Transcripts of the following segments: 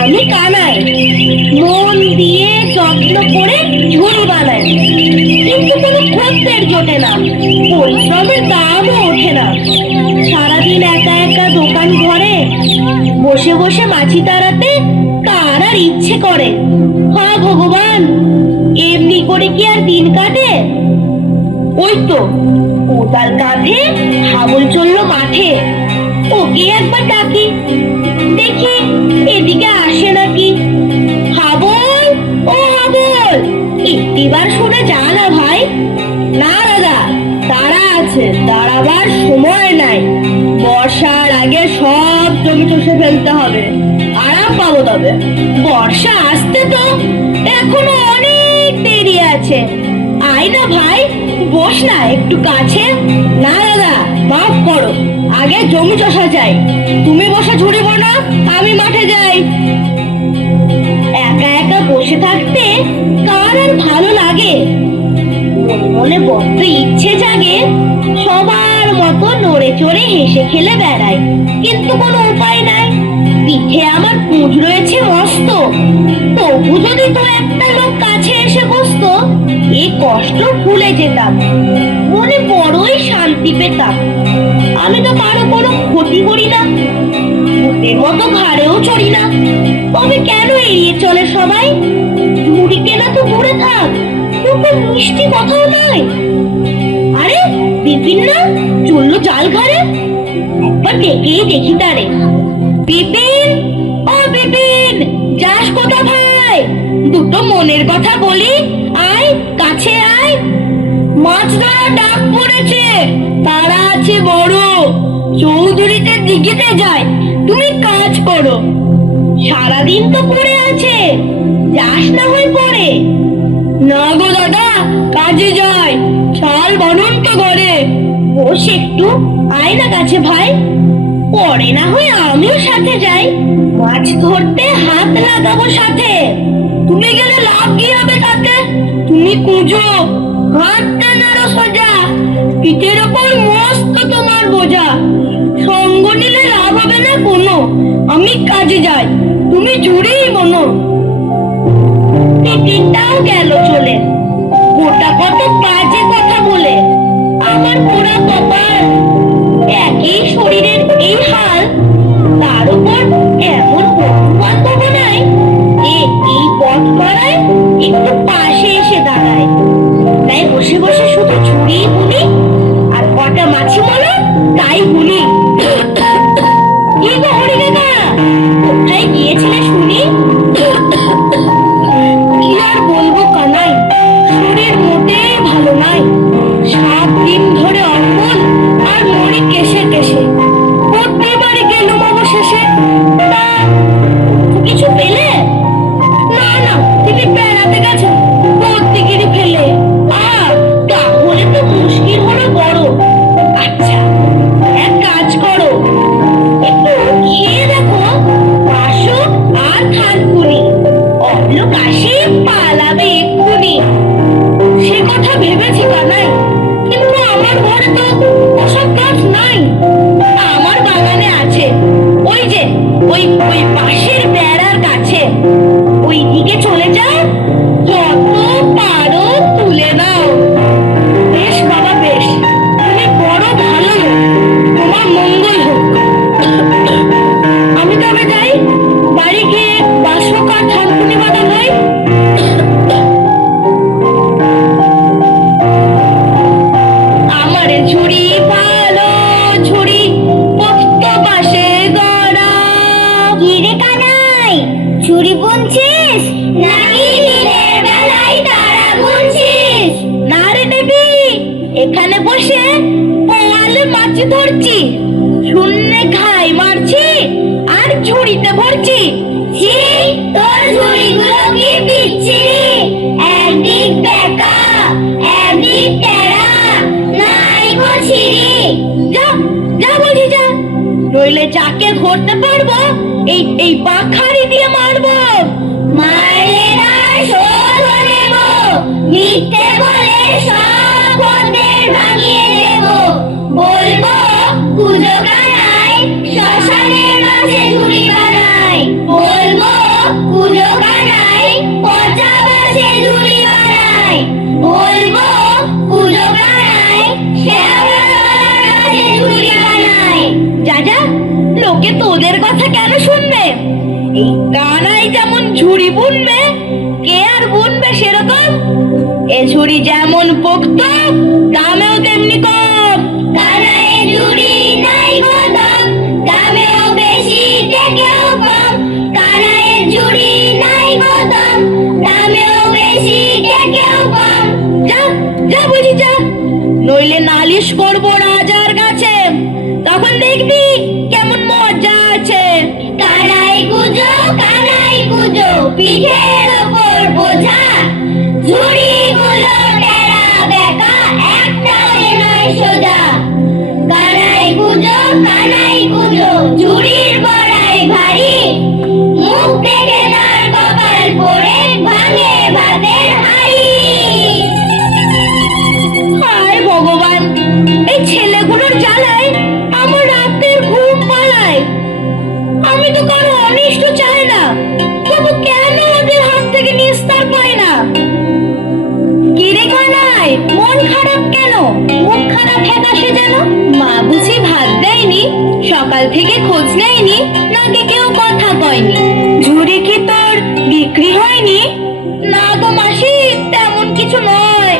আমি কানাই মন দিয়ে যত্ন করে ঝুড়ি বানাই, কিন্তু কোনো খদ্দের জোটে না, পরিশ্রমের দামও ওঠে না। সারাদিন একা একা দোকান ঘরে বসে বসে মাছি তাড়াতে কার আর ইচ্ছে করে? হ্যাঁ ভগবান, এমনি করে কি আর দিন কাটে? ওই তো কোদাল কাঁধে হাবল চললো মাঠে, ওকে একবার ডাকি, দেখি এদিকে আসে নাকি। হাবল, ও হাবল, একটিবার শুনে যা না ভাই। না দাদা, তারা আছে, দাঁড়াবার সময় নাই, বর্ষার আগে সব জমি চষে ফেলতে হবে, আরাম পাবো তবে। বর্ষা আসতে তো এখনো অনেক দেরি আছে, আয় না ভাই, বস না একটু কাছে। না দাদা, মাফ করো, আগে জমি চষা চাই, তুমি বসে ঝুড়িব না, আমি মাঠে যাই। একা একা বসে থাকতে কার আর ভালো লাগে? মনে বড্ড ইচ্ছে জাগে সবার মতো নড়ে চড়ে হেসে খেলে বেড়াই, কিন্তু কোনো উপায় নাই। পিঠে আমার পুঁজ রয়েছে মস্ত, তবু যদি তো একটা লোক কাছে এসে বসতো, এই কষ্ট ভুলে যেতাম, মনে বড়ই শান্তি পেতাম। আমি তো কারো কোনো ক্ষতি করি না, ভূতের মতো ঘাড়েও চড়ি না, তবে কেন এড়িয়ে চলে সবাই? মুড়ি কেনা তো দূরে থাক, তোকে মিষ্টি কথাও নাই। আরে বিপিন না চললো জাল ঘরে, একবার ডেকেই দেখি তারে। বিপিন, ও বিপিন, যাস কোথা ভাই? দুটো মনের কথা বলি, আয় কাছে আয়। মাছ ধরা ডাক পড়েছে, তারা আছে বড়, চৌধুরীতে দিঘিতে যায়, তুমি কাজ করো। সারাদিন তো পড়ে আছে, যাস না হয় পরে। না গো দাদা, কাজে যায়, চাল বানুন তো ঘরে। বস একটু, আয় না কাছে ভাই, পরে না হয় আমিও সাথে যাই, মাছ ধরতে হাত লাগাবো সাথে। তুমি গেলে লাভ কি হবে তাতে? তুমি কুঁজো, হাতটা নাড়ো সোজা, পিঠের ওপর মস্ত তোমার বোঝা, সঙ্গ নিলে লাভ হবে না কোনো, আমি কাজে যাই, তুমি ঝুড়িই বোনো। টিকিটটাও গেল চলে, গোটা কত বাজে কথা বলে, আমার পোড়া কপাল, একই শরীরের এই হাল, তার উপর এমন বন্ধু নাই যে এই পথ করায় একটু পাশে এসে দাঁড়ায়। তাই বসে বসে শুধু ঝুড়ি বুনি আর কটা নাই? আমার বাগানে আছে, ওই যে ওই ওই পাশের বেড়ার কাছে। ওই দিকে চলে যাও, যত পারো তুলে নাও। বেশ বাবা বেশ, তুমি বড় ভালো লোক, তোমার মঙ্গল হোক। আমি তবে যাই, বাড়ি গিয়ে বাসকার থানকুনি বাঁধা হয়। আমার ঝুড়ি ভালো ঝুড়ি, পোক্ত পাশে গড়া। কি রে কানাই, ঝুড়ি বুনছিস নাকি দিনের বেলায় তারা বুনছিস? না রে দেবী, এখানে বসে পোয়ালে মাছ ধরছি, শূন্যে ঘাই মারছি আর ঝুড়িতে ভরছি। ছি, তোর ঝুড়িগুলো কি বিচ্ছিরি, একদিক বেঁকা একদিক টেরা, নাই গো ছিরি। যা যা বলছি যা, নইলে যাকে ধরতে পারবো এই এই পাখারি দিয়ে মারবো। মারলে না শোধ নেব, মিথ্যে বলে সব পথের ভাঙিয়ে দেব। বলবো কুজো কানাই শ্মশানের মাঝে ঝুড়ি বানাই, বলবো কুজো কানাই পচা মাঝে ঝুড়ি বানাই, বলবো কুজো কানাই শ্যাওড়ার মাঝে ঝুড়ি বানাই। যা যা, লোকে তোদের কথা কেন শুনবে? এই কানাই যেমন ঝুড়ি বুনবে, কে আর বুনবে সেরকম? এ ঝুড়ি যেমন পোক্ত, দামেও তেমনি কম। কানাইয়ের ঝুড়ি নাই গো দাম, দামেও বেশি টেকেও কম। কানাইয়ের ঝুড়ি নাই গো দাম, দামেও বেশি টেকেও কম। যা যা বলছি যা, নইলে নালিশ করবো রাজার কাছে, তখন দেখবি কেমন মজা আছে। কানাই কুজো পিঠের ওপর বোঝা, ঝুড়িগুলো টেরা বেঁকা একটাও নয় সোজা। কানাই কুজো ঝুড়ির বড়াই ভারী, মুখ থেকে তার কপাল পড়ে ভাঙে ভাতের হাড়ি। হায় ভগবান, এই ছেলেগুলোর জ্বালায় আমার রাতের ঘুম পালায়। আমি তো কারো অনিষ্ট চাই না, তবু কেন ওদের হাত থেকে নিস্তার পাই না? কিরে কানাই, মন খারাপ কেন? মুখ খারাপ ফ্যাকাশে যেন। মা বুঝি ভাত দেয়নি, সকাল থেকে খোঁজ নেয়নি, নাকি কেউ কথা কয়নি? ঝুড়ি কি তোর বিক্রি হয়নি? না গো মাসি, তেমন কিছু নয়।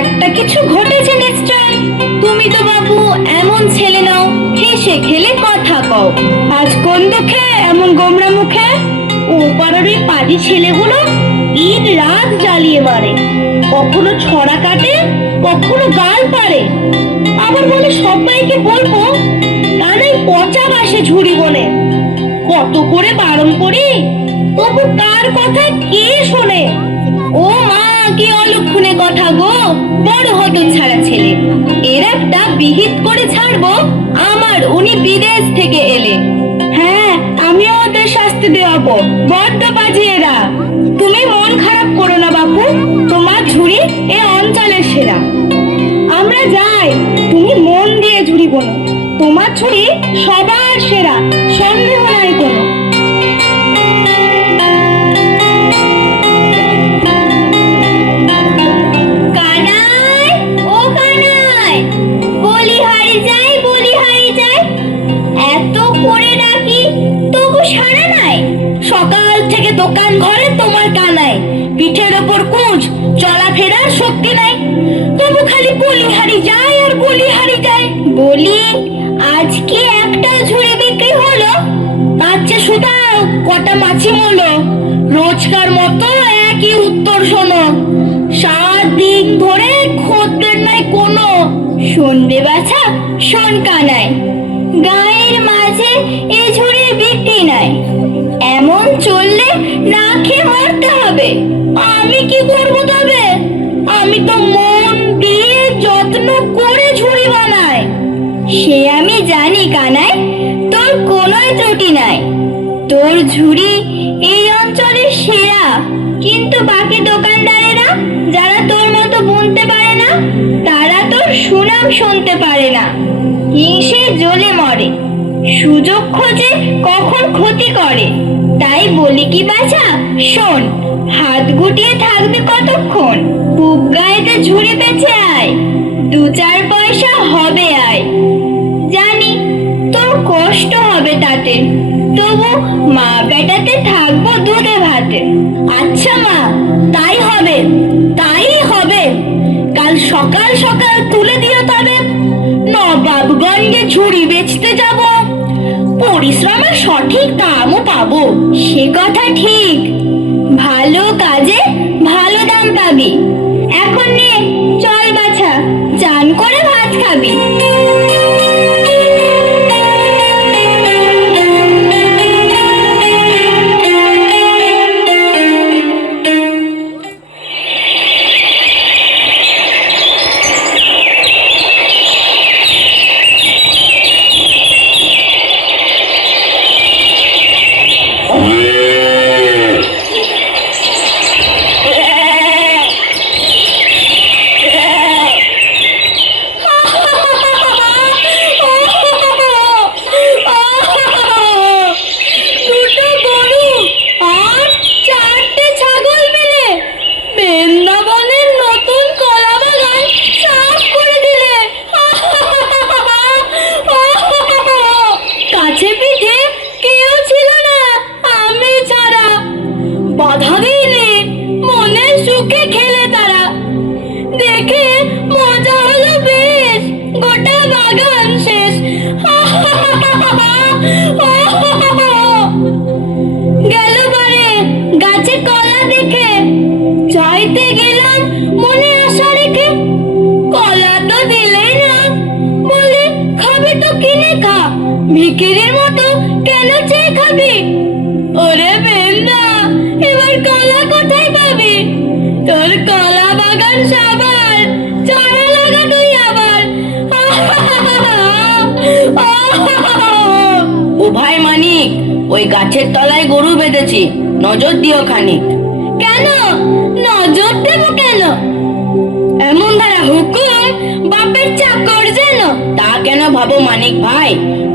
একটা কিছু ঘটেছে নিশ্চয়। তুমি তো বাবু এমন ছেলে নাও, হেসে খেলে কথা কও, আজ কোন দুঃখে এমন গোমরা মুখে? ও পাড়ার ওই পাজি ছেলেগুলো দিন রাত জ্বালিয়ে মারে, কখনো ছড়া কাটে, কখনো গাল পারে, আবার বলে সবাইকে বলবো কানাই পচা বাসে ঝুড়ি বনে। কত করে বারণ করি, তবু কার কথা কে শোনে? ও মা, কি অলক্ষণে কথা গো, বড় হত ছাড়া ছেলে। এর একটা বিহিত করে ছাড়বো, আমার উনি বিদেশ থেকে এলে। হ্যাঁ, আমিও ওদের শাস্তি দেওয়াবো, বড্ড বাজে এরা। তুমি মন খারাপ করো না বাপু, তোমার ঝুড়ি এ অঞ্চলের সেরা। আমরা যাই, তুমি মন দিয়ে ঝুড়ি বোনো, তোমার ঝুড়ি সবার সেরা, সন্দেহ নাই কোনো। সকাল থেকে দোকান ঘরে তোমার কানাই, পিঠের ওপর কুঁজ, চলাফেরার শক্তি নাই, তবু খালি বলিহারি যায় আর বলিহারি যায়। বলি আজকে একটা ঝুড়ি বিক্রি হলো, তার চেয়ে শুধাও কটা মাছি মলো। রোজকার মতো একই উত্তর শোনো, 7 দিন ধরে খদ্দের নাই কোনো। শুনবে বাছা, শোন কানাই, গায়ের মাঝে এ ঝুড়ি বিক্রি নাই, এমন চললে না খেয়ে মরতে হবে। আমি কি করবো তবে? আমি তো মন দিয়ে যত্ন করে ঝুড়ি বানাই। সে আমি জানি কানাই, তোর কোনো ত্রুটি নাই, তোর ঝুড়ি এই অঞ্চলের সেরা। কিন্তু বাকি দোকানদারেরা যারা তোর মতো বুনতে পারে না, তারা তোর সুনাম শুনতে পারে না। হিংসে জ্বলে মরে, সুযোগ খোঁজে কখন ক্ষতি করে। তাই বলি কি বাছা, শোন, হাত গুটিয়ে থাকবে কতক্ষণ, বুক গায়েতে ঝুড়ি বেঁচে আয়, 2-4 পয়সা হবে আয়। জানি তোর কষ্ট হবে তাতে, তবু মা বেটাতে থাকবো দুধে ভাতে। আচ্ছা মা, তাই হবে, তাই হবে। কাল সকাল সকাল তুলে দিও তবে, নবাবগঞ্জে ঝুড়ি বেচতে যাব, পরিশ্রমের সঠিক দামও পাবো। সে কথা ঠিক, ভালো কাজে ভালো দাম পাবি। এখন নে চল বাছা, চান করে ভাত খাবি। বাধা দিলে মনের সুখে খেলে তারা, দেখে মজা হলো বেশ, গোটা বাগান শেষ। গেল বারে গাছে কলা দেখে, চাইতে গেলাম মনে আশা রেখে, কলা তো দিলেই না, বলে খাবে তো কিনে খা, ভিখিরির মতো কেন চেয়ে খাবি? ওরে বেন্দা, এবার কলা কোথায় পাবি? তোর কলা বাগান সাবার, চারা লাগা তুই আবার। ও ভাই মানিক, ওই গাছের তলায় গরু বেঁধেছি, নজর দিও খানিক। কেন নজর দেবো কেন? এমন ধারা হুকুম, বাপের চাকর যেন। তা কেন ভাবো মানিক ভাই,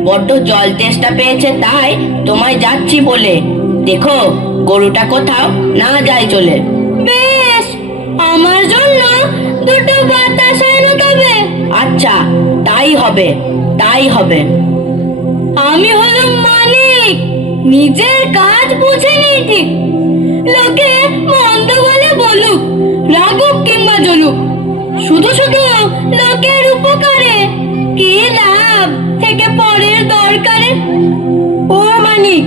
বড্ড জল তেষ্টা পেয়েছে, তাই তোমায় যাচ্ছি বলে। দেখো গরুটা কোথাও না যায় চলে। বেশ, আমার জন্য দুটো বাতাস এনো তবে। আচ্ছা, তাই হবে, তাই হবে। আমি হলাম মানিক, নিজের কাজ বুঝে নিই ঠিক। লোকে মন্দ বলে বলুক, রাগুক কিংবা জ্বলুক, শুধু শুধু লোকের উপকারে কি লাভ থেকে পরের দরকারে। ও মানিক,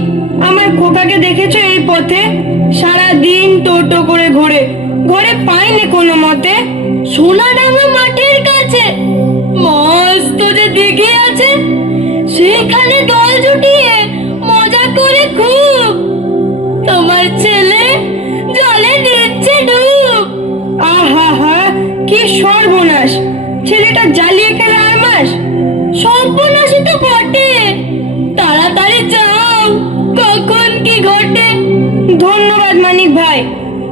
আমার খোকাকে দেখেছো এই পথে? সারা দিন টোটো করে ঘোরে, ঘরে পাইনি কোনো মতে। সোনাডাঙ্গা মাঠের কাছে মস্ত যে দিঘি আছে, সেখানে দল জুটিয়ে মজা করে খুব। তোমার ছেলে জলে দিচ্ছে ডুব। আহা হা, কি সর্বনাশ! ছেলেটা জ্বালিয়ে খেলে 8 মাস। সর্বনাশই তো বটে, তাড়াতাড়ি যাও, কখন কি ঘটে। ধন্যবাদ মানিক ভাই,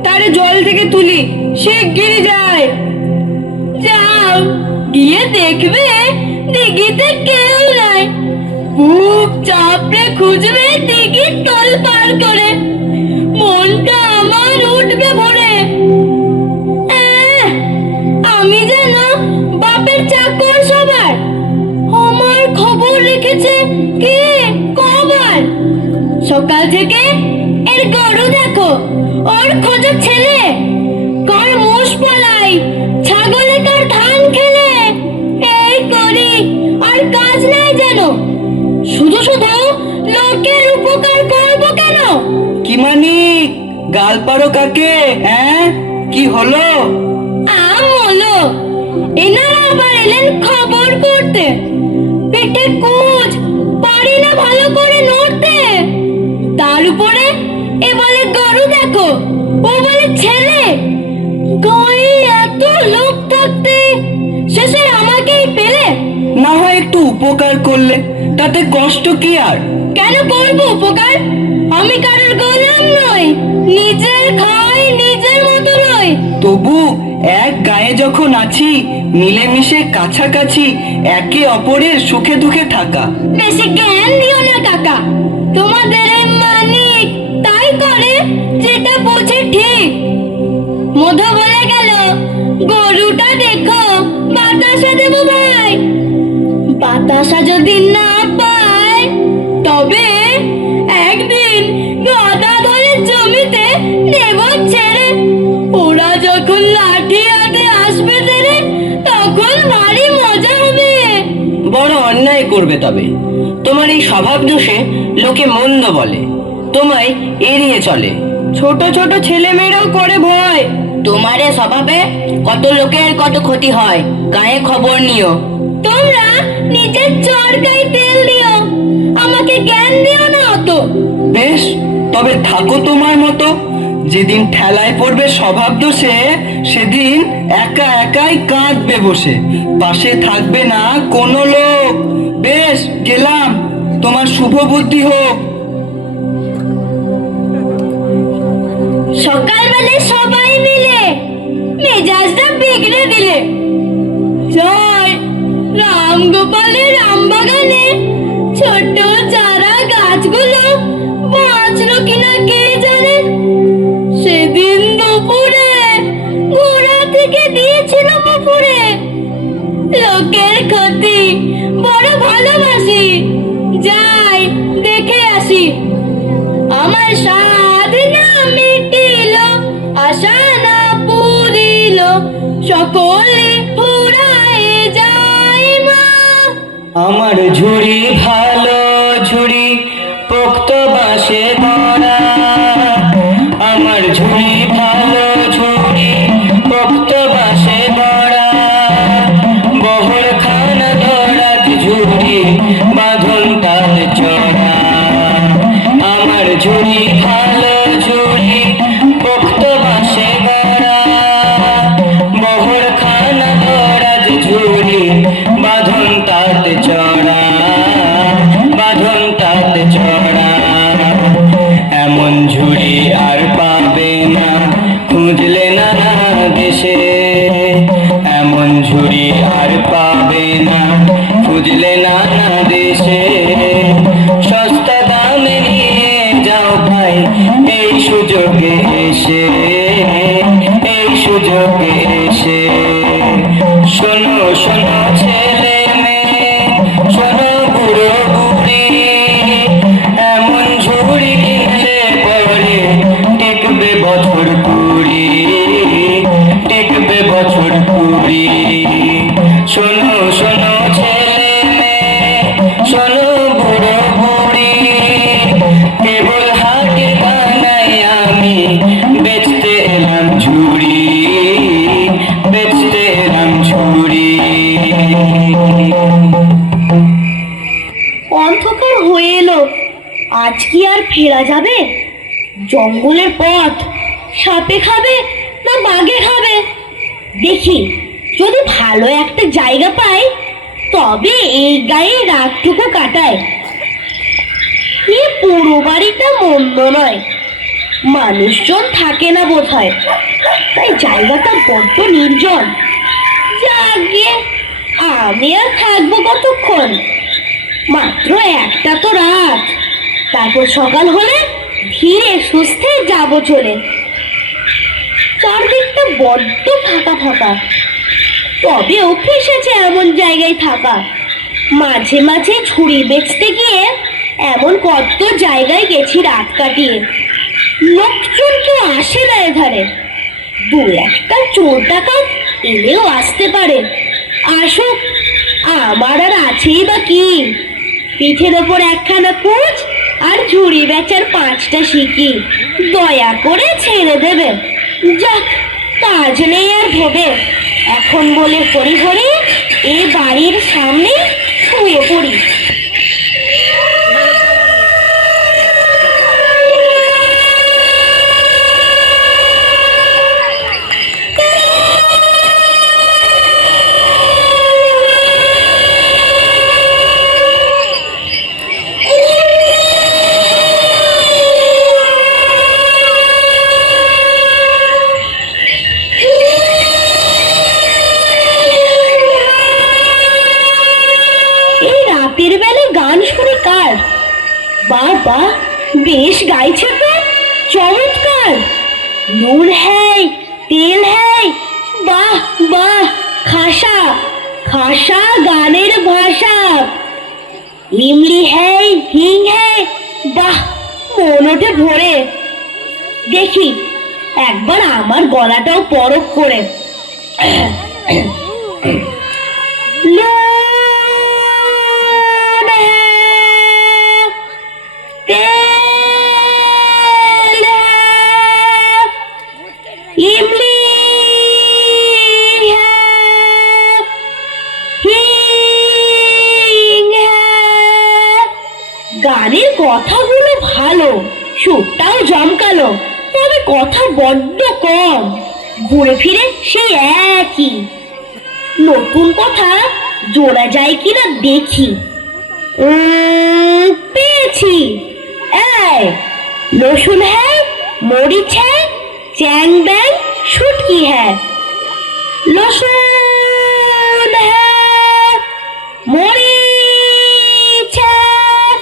তারে জল থেকে তুলি, শিগগিরই যায়। যাও, গিয়ে দেখবে দিঘিতে কেউ নাই, বুক চাপড়ে খুঁজবে দিঘির তল পার করে, মনটা আমার উঠবে ভরে। আমি যেন বাপের চাকর সবার, আমার খবর রেখেছে কে কবার। সকাল থেকে এর গরু দেখো, ওর খোঁজো ছেলে, কর মোষ পলাই, ছাগলে কার ধান খেলে। এই করি আর কাজ নাই যেন, শুধু শুধু লোকের উপকার করবো কেন? কি মানিক, গাল পারো কাকে? হ্যাঁ, কি হলো? হলো, এনারা আবার এলেন খবর করতে। পেটে কুচ, পারি না ভালো করে নড়তে, তার উপরে এ বলে গরু দেখো, ও বলে ছেলে। গায়ে এত লোক থাকতে শেষে আমাকেই পেলে। না হয় একটু উপকার করলে, তাতে কষ্ট কি আর? কেন করবো উপকার? আমি কারোর গোলাম নই, নিজের খাই নিজের মতো নই। তবু এক গায়ে যখন আছি, মিলেমিশে কাছাকাছি একে অপরের সুখে দুঃখে থাকা। বেশি জ্ঞান দিও না কাকা, তোমাদের এই মানিক তাই করে যেটা বোঝে ঠিক। মধু বলে গেল, গরুটা দেখো বাতাসা দেবো ভাই, বাতাসা যদি না পায় তবে একদিন গদাধরের জমিতে দেব ছেড়ে। ওরা যখন লাঠি হাতে আসবে তেরে, তখন ভারী মজা হবে। বড় অন্যায় করবে তবে। তোমার এই স্বভাব দোষে লোকে মন্দ বলে, তোমায় এড়িয়ে চলে। ছোট ছোট ছেলে মেয়েরাও করে ভয়। তোমার এ স্বভাবে কত লোকের কত ক্ষতি হয়, গায়ে খবর নিও। তোমরা নিজের চরকায় তেল দিও, আমাকে জ্ঞান দিও না অত। বেশ, তবে থাকো তোমার মতো। যেদিন ঠেলায় পড়বে স্বভাব দোষে, সেদিন একা একাই কাঁদবে বসে, পাশে থাকবে না কোনো লোক। বেশ, গেলাম, তোমার শুভ বুদ্ধি হোক। সকালবেলা সবাই মিলে মেজাজটা বিগড়ে দিলে। জয় রাম গোপালের রামবাগানে ছোট চারা গাছগুলো বাঁচলো কিনা কে জানে। সেদিন দুপুরে গোড়া থেকে দিয়েছিল পুকুরে। লোকের ক্ষতি বড় ভালোবাসি, যাই দেখে আসি। আমার সাধনা মিটিল, আশা না পুরিল, সকলে ফুরায় যায় মা। আমার ঝুড়ি ভালো ঝুড়ি, পোক্ত বাঁশে গড়া। আমার ঝুড়ি ভালো ঝুড়ি, পোক্ত বাঁশে গড়া। বহর খানা দরাজ ঝুড়ি, বাঁধন তাল চড়া। আমার ঝুড়ি ভালো ঝুড়ি, পোক্ত বাঁশে গড়া। বহর খানা দরাজ ঝুড়ি, বাঁধন তাল চড়া। বাঁধন তাল চড়া। এমন ঝুড়ি আর পাবে না, খুঁজলে না দেশে। এমন ঝুড়ি আর পাবে না, খুঁজলে না দেশে। সস্তা দামে নিয়ে যাও ভাই, এই সুযোগে এসে। এই সুযোগে এসে। শোনো শোনো ছেলে মেয়ে, শোনো বুড়ো বুড়ি, এমন ঝুড়ি কিনলে পরে টেকবে বছর কুড়ি। টেকবে বছর কুড়ি। শোনো শোনো ছেলে মেয়ে, শোনো বুড়ো বুড়ি, কেবল হাটে বানাই আমি বেচতে এলাম ঝুড়ি। বেচতে এলাম ঝুড়ি। অন্ধকার হয়ে এলো, আজ কি আর ফেরা যাবে? জঙ্গলের পথ, সাপে খাবে না বাঘে খাবে? দেখি যদি ভালো একটা জায়গা পাই, তবে এই গায়ে রাতটুকু কাটাই। এ পুরো বাড়িটা মন্দ নয়, মানুষজন থাকে না বোধহয়, তাই জায়গাটা বড্ড নির্জন। যাগে, আমি আর থাকবো কতক্ষণ? মাত্র একটা তো রাত, তারপর সকাল হলে ধীরে সুস্থে যাব চলে। চারদিকটা বড্ড ফাঁকা ফাঁকা, তবে অভ্যেসেছে এমন জায়গায় থাকা। মাঝে মাঝে ছুরি বেচতে গিয়ে এমন কত জায়গায় গেছি রাত কাটিয়ে। লোকজন কেউ আসে না এধারে, দু একটা চোর ডাকাত এলেও আসতে পারে। আসুক, আমার আর আছেই বা কি? পিঠের ওপর একখানা কুচ আর ঝুড়ি বেচার 5টা শিকি, দয়া করে ছেড়ে দেবে। যাক, কাজ নেই আর ভেবে, এখন বলে হরি হরি এ বাড়ির সামনে শুয়ে পড়ি। রাতের বেলা গান শুনি কার? বাহ বাহ, বেশ গাইছে তো, চমৎকার। নূর হ্যায়, তেল হ্যায়, বাহ বাহ, খাসা খাসা গানের ভাষা। ইমলি হ্যায়, হিং হ্যায়, বাহ, মন ওঠে ভরে। দেখি একবার আমার গলাটাও পরখ করে। लून है, तेल है, इमली है, হিং है। গানের কথাগুলো ভালো, সুরটাও জমকালো, তবে কথা বড্ড কম, ঘুরে ফিরে সেই একই। নতুন কথা জোড়া যায় কিনা দেখি। পেয়েছি। এই, লসুন হ্যাঁ, মরিচ হ্যাঁ, চ্যাং ব্যাং শুটকি হ্যাঁ। লসুন হ্যাঁ, মরিচ হ্যাঁ,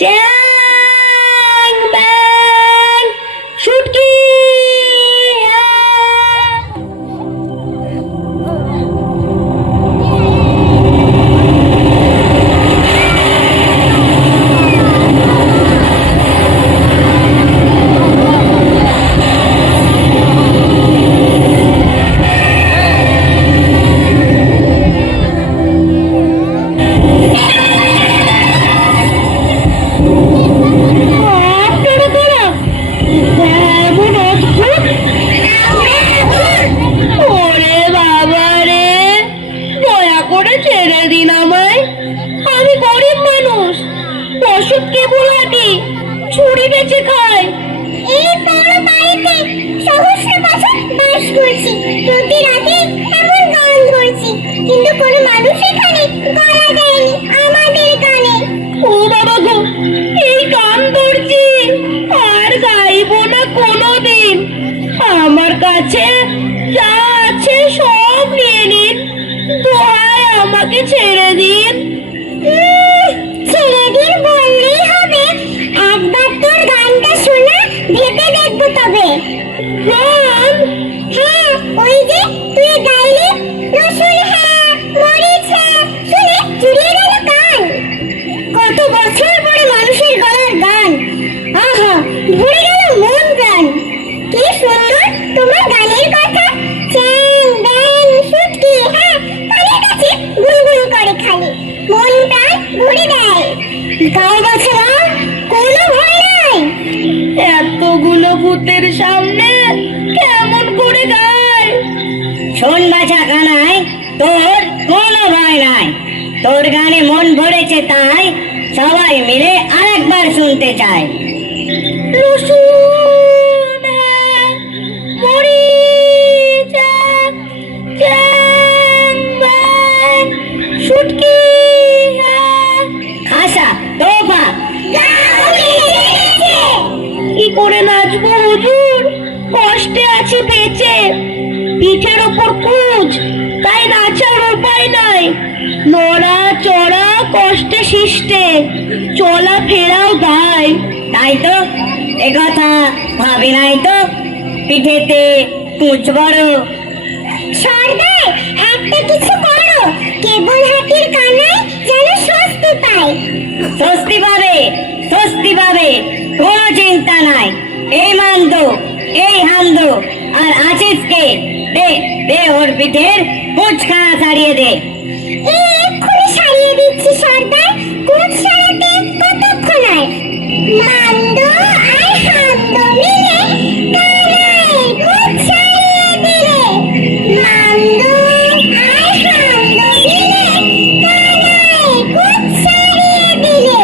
চ্যাং ব্যাং শুটকি হ্যাঁ। আপনারা কারা? এমন অদ্ভুত। ওরে বাবা রে, দয়া করে ছেড়ে দিন আমায়, আমি গরিব মানুষ, ওষুধ কেবল আনি, ছুরি বেঁচে খাই। এই বড় বাড়িতে সহস্র বছর বাস করছি, প্রতি রাতে এমন গান করছি, কিন্তু কোনো মানুষ এখানে গলা দেয়নি আমাদের গানে। ও বাবা গো, এই গান ধরছি, আর গাইবো না কোনোদিন। আমার কাছে যা আছে সব নিয়ে নিন, দোহাই আমাকে ছেড়ে দিন। ছেড়ে দিন বললেই হবে? একবার তোর গানটা শোনা, ভেবে দেখবো তবে। গান? হ্যাঁ, ওই যে তুই গাইলি, রসুন হ্যাঁ, মরিচ হ্যাঁ, শুনে জুড়িয়ে গেল কান। কত বছর পরে মানুষের গলার গান, আহা, ভরে গেল মন প্রাণ। কি সুন্দর তোমার গানের কথা, চ্যাং ব্যাং শুটকি হ্যাঁ, কানের কাছে গুনগুন করে খালি, মন প্রাণ ভরে দেয়। গাও বাছারা, কোনো ভয় নাই। এতগুলো ভূতের সামনে কেমন করে গায়? শোন বাছা কানাই, তোর কোনো ভয় নাই, তোর গানে মন ভরেছে তাই সবাই মিলে আরেকবার শুনতে চায়। রসুন হ্যাঁ, মরিচ হ্যাঁ, চ্যাং ব্যাং শুটকি হ্যাঁ। খাসা তোফা। কি করে নাচবো হুজুর, কষ্টে আছি বেঁচে, পিঠের ওপর কুচ, তাই নাচার উপায় নাই। নড়া চড়া কষ্টে শিষ্টে, চলা ফেরাও দায়। তাই তো, একথা ভাবি নাই তো, পিঠেতে কুচ বড়। সর্দার, একটা কিছু করো, কেবল হাতির কানায় যেন স্বস্তি পায়। স্বস্তি পাবে, স্বস্তি পাবে, কোনো চিন্তা নাই। এই মান্দো, এই হামদো আর আছিসকে দে, দে ওর পিঠের কুচখানা ছাড়িয়ে দে। এক্ষুনি সারিয়ে দিচ্ছি সর্দার, কুচ সারাতে কতক্ষণ আর? মান্দো আর হামদো মিলে কানায় কুচ সারিয়ে দিলে, মান্দো আর হামদো মিলে কানায় কুচ সারিয়ে দিলে,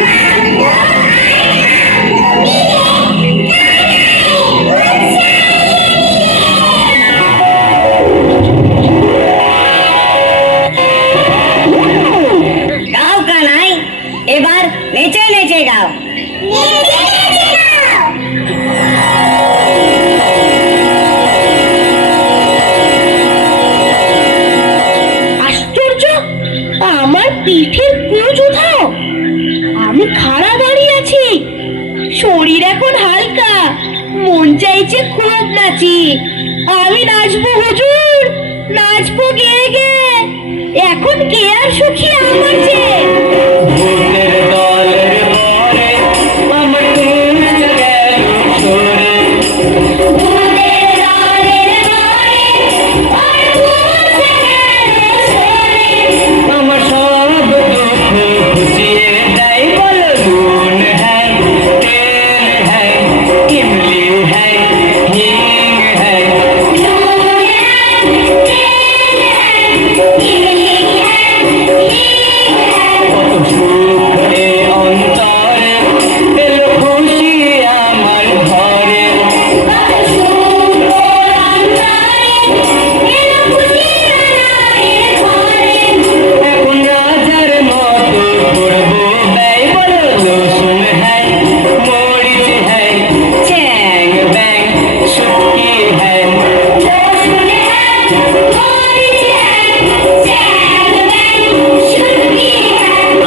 মান্দো আর হামদো মিলে কানায় কুচ সারিয়ে দিলে। নাচের কুচ উঠাও। আমি খাড়া দাঁড়িয়ে আছি, শরীর এখন হালকা, মন চাইছে খুব নাচি। আমি নাচবো হুজুর, নাচবো গেয়ে গেয়ে। এখন কে আর সুখী আমার চেয়ে? ভূতের দলের পরে আমার তুল গেল সরে। আমার সব দুঃখ ঘুচিয়ে দেয় বলো নুন হ্যায়, তেল হ্যায়, ইমলি হ্যায়, হিং হ্যায়। কত সুখ এ অন্তরে, এলো খুশি আমার ঘরে। এখন রাজার মতো করবো ব্যয় বলো রসুন হ্যায়, মরিচ হ্যায়, চ্যাং ব্যাং শুটকি হ্যায়।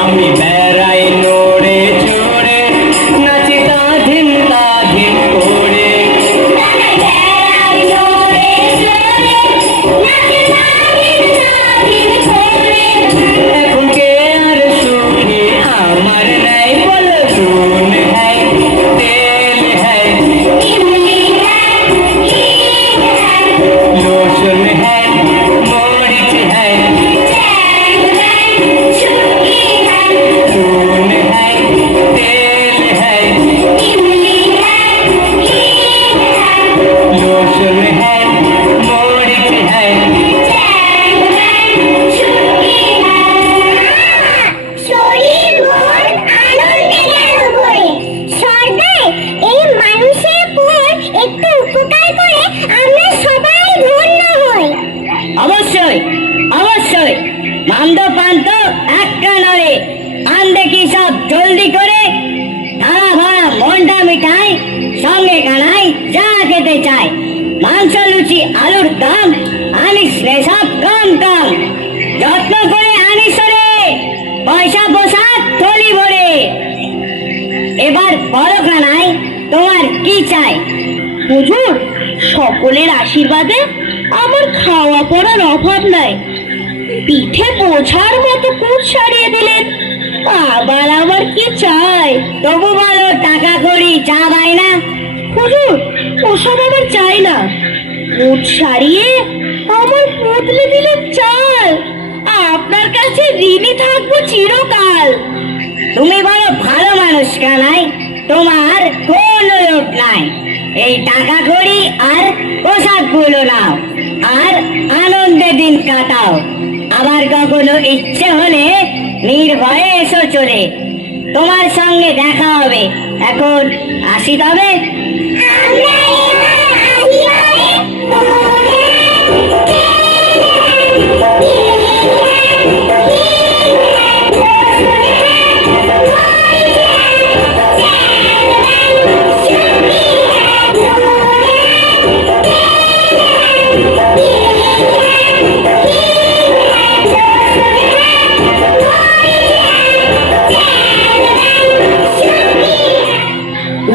আমি বেড়াই নড়ে চড়ে, নাচি তাধিন তাধিন করে। এখন কে আর সুখী আমার নাই বলো নুন হ্যায়, তেল হ্যায়, রসুন হ্যায়, মরিচ হ্যায়, নুন হ্যায়, তেল হ্যায়, রসুন হ্যায়, মরিচ হ্যায়। শরীর মন আনন্দে গেল ভরে। সরকার এই মানুষের উপর একটু উপকার করে আমরা সবাই ধন্য হই। অবশ্যই অবশ্যই, মান্দ পান্ত একটা নড়ে, আন দেখি সব জলদি করে। তারা ভরা মনটা মিঠাই, সঙ্গে কানাই যা খেতে চায়। মাংস লুচি আলুর দাম, আনিস রে সব কম কম। যত্ন করে আনিস রে, পয়সা পোশাক থলি ভরে। এবার বড় কানাই, তোমার কি চাই? হুজুর, সকলের আশীর্বাদে আমার খাওয়া পড়ার অভাব নাই। পিঠে বোঝার মতো কুট সারিয়ে দিলেন, আবার আমার কি চাই? তবু বলো টাকা কড়ি চা পাই না? হুজুর, ওসব আমার চাই না। কুট সারিয়ে আমার বদলে দিলেন চাল, আপনার কাছে ঋণী থাকবো চিরকাল। তুমি বড় ভালো মানুষ কানাই, তোমার কোনো লোভ নাই। এই টাকা কড়ি আর পোশাক গুলো নাও, আর আনন্দে দিন কাটাও। আবার কখনো ইচ্ছে হলে নির্ভয়ে এসো চলে, তোমার সঙ্গে দেখা হবে। এখন আসি তবে।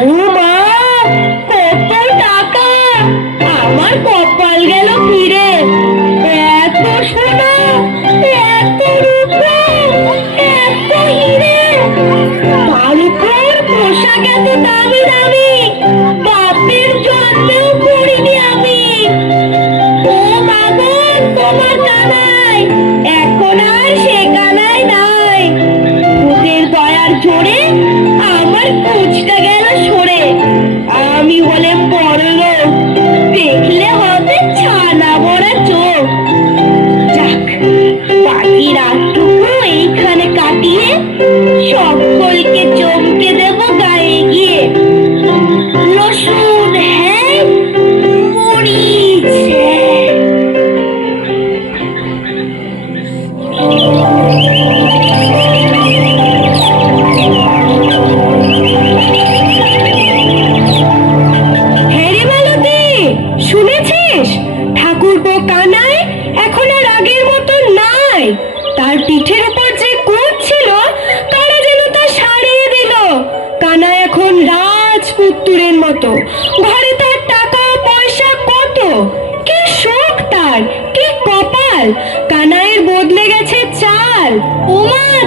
ও মা, কত টাকা! আমার কপাল গেল ফিরে। এত সোনা, এত রূপা, এত হিরে। তার উপর পোশাক এত দামি দামি, বাপের জন্মেও পড়িনি আমি। ও মা গো, তোমার কানাই এখন আর সে কানাই নাই। ভূতের দয়ার জোরে আমার কুচটা গেল সরে। আমি হলাম বড়লোক, দেখলে হবে ছানা বড়া চোখ। যাক, বাকি রাতটুকু এইখানে কাটিয়ে সকলকে চমকে দেব গায়ে গিয়ে। রসুন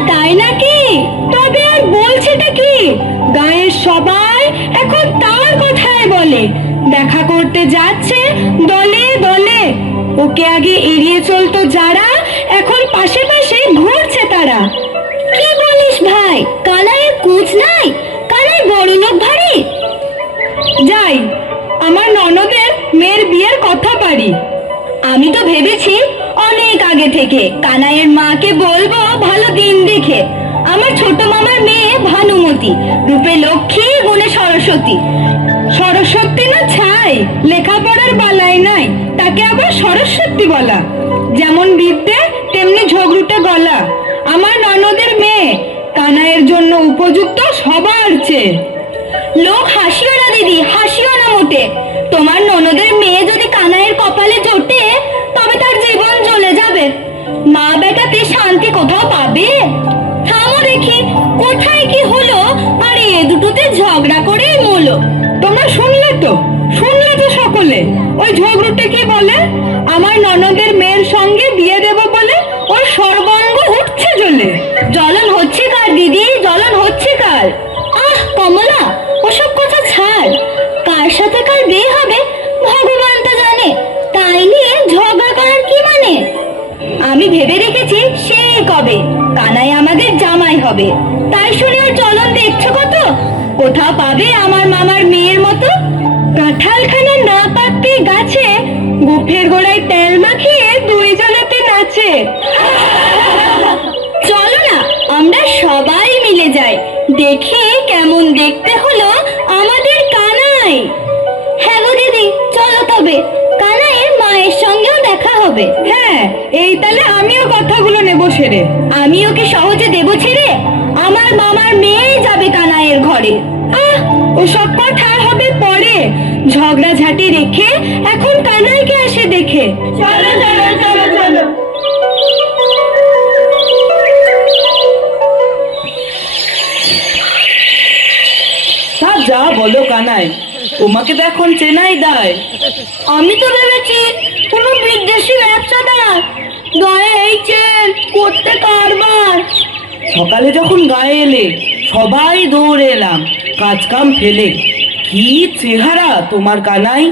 তাই নাকি? তবে আর বলছেটা কি? গায়ের সবাই এখন তার কথাই বলে। দেখা করতে যাচ্ছে দলে দলে। ওকে আগে এড়িয়ে চলতো যারা, এখন পাশে পাশে ঘুরছে তারা। কি বলিস ভাই, কানাইয়ের কুচ নাই? কানাই বড় লোক ভারী। যাই, আমার ননদের মেয়ের বিয়ের কথা পারি। আমি তো ভেবেছি অনেক আগে থেকে কানাইয়ের মাকে বলবো ভালো দিন দেখে। আমার ছোট মামার মেয়ে ভানুমতি, রূপে লক্ষ্মী, গুণে সরস্বতী। সরস্বতী না ছাই, লেখাপড়ার বালাই নাই, তাকে আবার সরস্বতী বলা। যেমন বিদ্যে তেমনি ঝগড়ুটে গলা। আমার ননদের মেয়ে কানাইয়ের জন্য উপযুক্ত সবার চেয়ে। লোক হাসিও না দিদি, হাসিও না মোটে। তোমার ননদের মেয়ে যদি কানাইয়ের কপালে জোটে, তবে তার জীবন চলে যাবে। মা বেটাতে শান্তি কোথাও পাবে? থামো দেখি, কোথায় কি হলো? আর এ দুটোতে ঝগড়া করে মলো। তোমরা শুনলে তো সকলে। ওই ঝগড়ুটে কি বলে? আমার ননদের মেয়ের সঙ্গে বিয়ে দেব বলে ওর সর্বাঙ্গ উঠছে জ্বলে। জ্বলন হচ্ছে কার দিদি, জ্বলন হচ্ছে কার? আহ কমলা, ওসব কথা ছাড়। কার সাথে কার বিয়ে হবে ভগবান তো জানে, তাই নিয়ে ঝগড়া করার কি মানে? আমি ভেবে রেখেছি সেই কবে কানাই আমাদের জামাই হবে। তাই শুনে ওর জ্বলন দেখছো কত? কোথাও পাবে আমার মামার মেয়ের মতো? কাঁঠালখানা না পাকতে গাছে, গোফের গোড়ায় তেল মাখিয়ে দুইজনেতে নাচে। চলো না, আমরা সবাই মিলে যাই, দেখি কেমন দেখতে হলো আমাদের কানাই। হ্যাঁ গো দিদি, চলো তবে, কানাইয়ের মায়ের সঙ্গেও দেখা হবে। হ্যাঁ, এই তাহলে আমিও কথাগুলো নেবো সেরে। আমি ওকে সহজে দেবো ছেড়ে? আমার মামার মেয়ে যাবে কানাইয়ের ঘরে। আহ, ওসব কথা হবে পরে। ঝগড়াঝাটি রেখে এখন কানাইকে আসে দেখে। চলো চলো চলো চলো। তা যা বলো কানাই, তোমাকে তো এখন চেনাই দায়। আমি তো ভেবেছি কোনো বিদেশি ব্যবসাদার, গায়ে এই চেন, করতে কারবার। সকালে যখন গায়ে এলে সবাই দৌড়ে এলাম কাজ কাম ফেলে। কি চেহারা তোমার কানাই,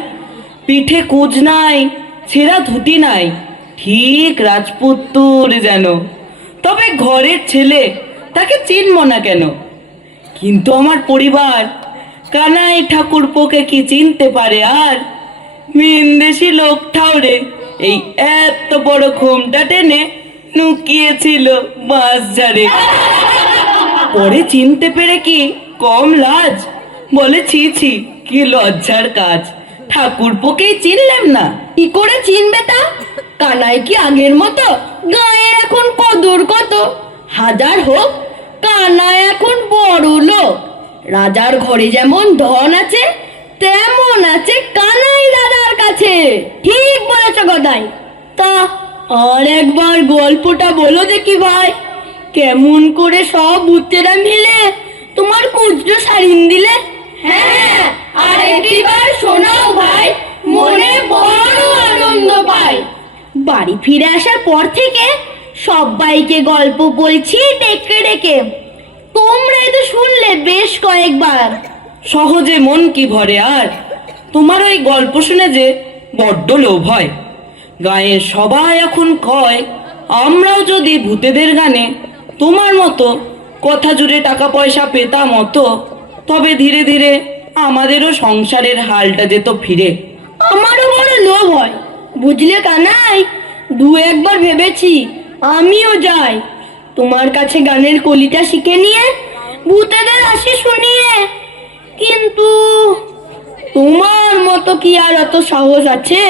পিঠে কুজ নাই, ছেঁড়া ধুতি নাই, ঠিক রাজপুত্তুর যেন। তবে ঘরের ছেলে, তাকে চিনব না কেন? কিন্তু আমার পরিবার কানাই ঠাকুরপোকে কি চিনতে পারে আর? ভিনদেশি লোকটাও রে এই এত বড় ঘোমটা টেনে নুকিয়েছিল বাস ঝাড়ে। পরে চিনতে পেরে কি কম লাজ? বলে ছি ছি, কি লজ্জার কাজ, ঠাকুরপোকেই চিনলাম না। কি করে চিনবে তা? কানাই কি আগের মতো? গায়ে এখন কদর কত। হাজার হোক, কানাই এখন বড় লোক। রাজার ঘরে যেমন ধন আছে, তেমন আছে কানাই দাদার কাছে। ঠিক বলেছ গদাই। তা আর একবার গল্পটা বলো দেখি ভাই, কেমন করে সব ভূতেরা মিলে তোমার কুচটো সারিন দিলে? হ্যাঁ, আর একবার শোনাও ভাই, মনে বড় আনন্দ পাই। বাড়ি ফিরে আসার পর থেকে সবাইকে গল্প বলছি ডেকে ডেকে। তোমরাই তো শুনলে বেশ কয়েকবার। সহজে মন কি ভরে আর? তোমার ওই গল্প শুনে যে বড্ড লোভ হয়। গায়ের সবাই এখন কয়, আমরাও যদি ভূতেদের গানে তোমার মতো কথা জুড়ে টাকা পয়সা পেতাম মতো, তবে ধীরে ধীরে আমাদেরও সংসারের হালটা যেত ফিরে। আমারও বড় লোভ হয়, বুঝলে কানাই। দু একবার ভেবেছি আমিও যাই তোমার কাছে গানের কলিটা শিখে নিয়ে, ভূতেদের হাসি শুনিয়ে। কিন্তু তোমার মতো কি আর অত সাহস আছে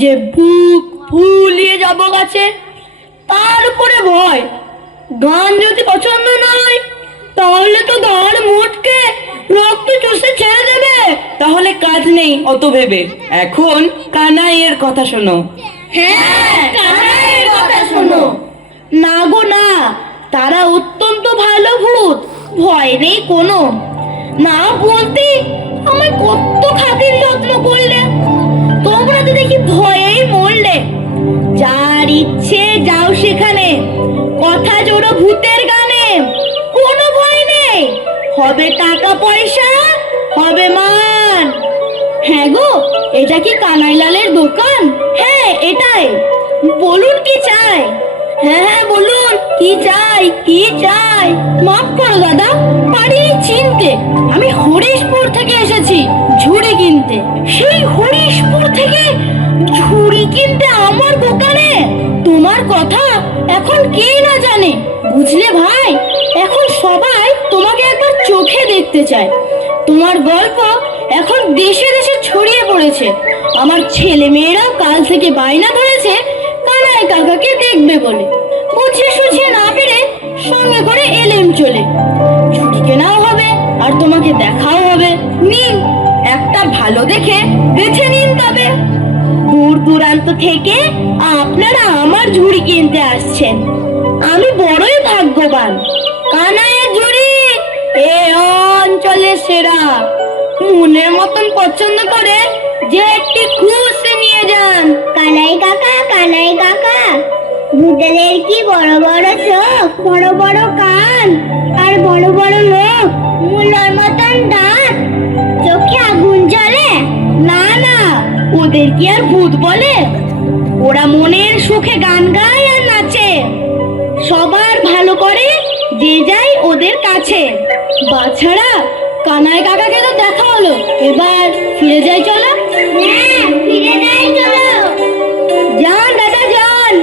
যে বুক ফুলিয়ে যাব গাছে? তার উপরে ভয়, গান যদি পছন্দ নয় তাহলে তো ধর মুটকে রক্ত চুষে ছেড়ে দেবে। তাহলে কাজ নেই অত ভেবে, এখন কানাইয়ের কথা শোনো। হ্যাঁ, কানাইয়ের কথা শোনো। না গো না, তারা অত্যন্ত ভালো ভূত, ভয় নেই কোনো। না বলতে আমায় কত খাতির যত্ন করলে, তোমরা তো দেখি ভয়েই মরলে। যার ইচ্ছে যাও সেখানে, কথা জোড়ো ভূতের হবে টাকা পয়সা, হবে মান। হ্যাঁ গো, এটা কি কানাইলালের দোকান? হ্যাঁ এটাই। বলুন কি চাই? হ্যাঁ হ্যাঁ বলুন কি চাই, কি চাই? মাফ করো দাদা, পারিনি চিনতে। আমি হরিশপুর থেকে এসেছি ঝুড়ি কিনতে। সেই হরিশপুর থেকে ঝুড়ি কিনতে আমার দোকানে? তোমার কথা এখন কে না জানে, বুঝলে ভাই? এখন সবাই তোমাকে একবার চোখে দেখতে চায়। তোমার গল্প এখন দেশে দেশে ছড়িয়ে পড়েছে। আমার ছেলে মেয়েরা কাল থেকে বায়না ধরেছে কানাই কাকাকে দেখবে বলে। বুঝিয়ে সুঝিয়ে না পেরে সঙ্গে করে এলেম চলে। ছুটি কেনাও হবে আর তোমাকে দেখাও হবে। নিন, একটা ভালো দেখে বেছে নিন তবে। দূর দূরান্ত থেকে আপনারা আমার ঝুড়ি কিনতে আসছেন, আমি বড়ই ভাগ্যবান। কানাইয়ের ঝুড়ি এ অঞ্চলের সেরা। মনের মতন পছন্দ করে যে একটি খুশি নিয়ে যান। কানাই কাকা, কানাই কাকা, ভূতেদের কি বড় বড় চোখ, বড় বড় কান, আর বড় বড় লোক, মুলোর মতন দাঁত, চোখে আগুন জ্বলে? না না, ওদের কি আর ভূত বলে? ওরা মনের সুখে গান গায় আর নাচে। সবার ভালো করে যে যায় ওদের কাছে। বাছাড়া কানাই কাকাকে তো দেখা হলো, এবার ফিরে যাই চলো। হ্যাঁ, ফিরে যাই চলো। যান দাদা যান,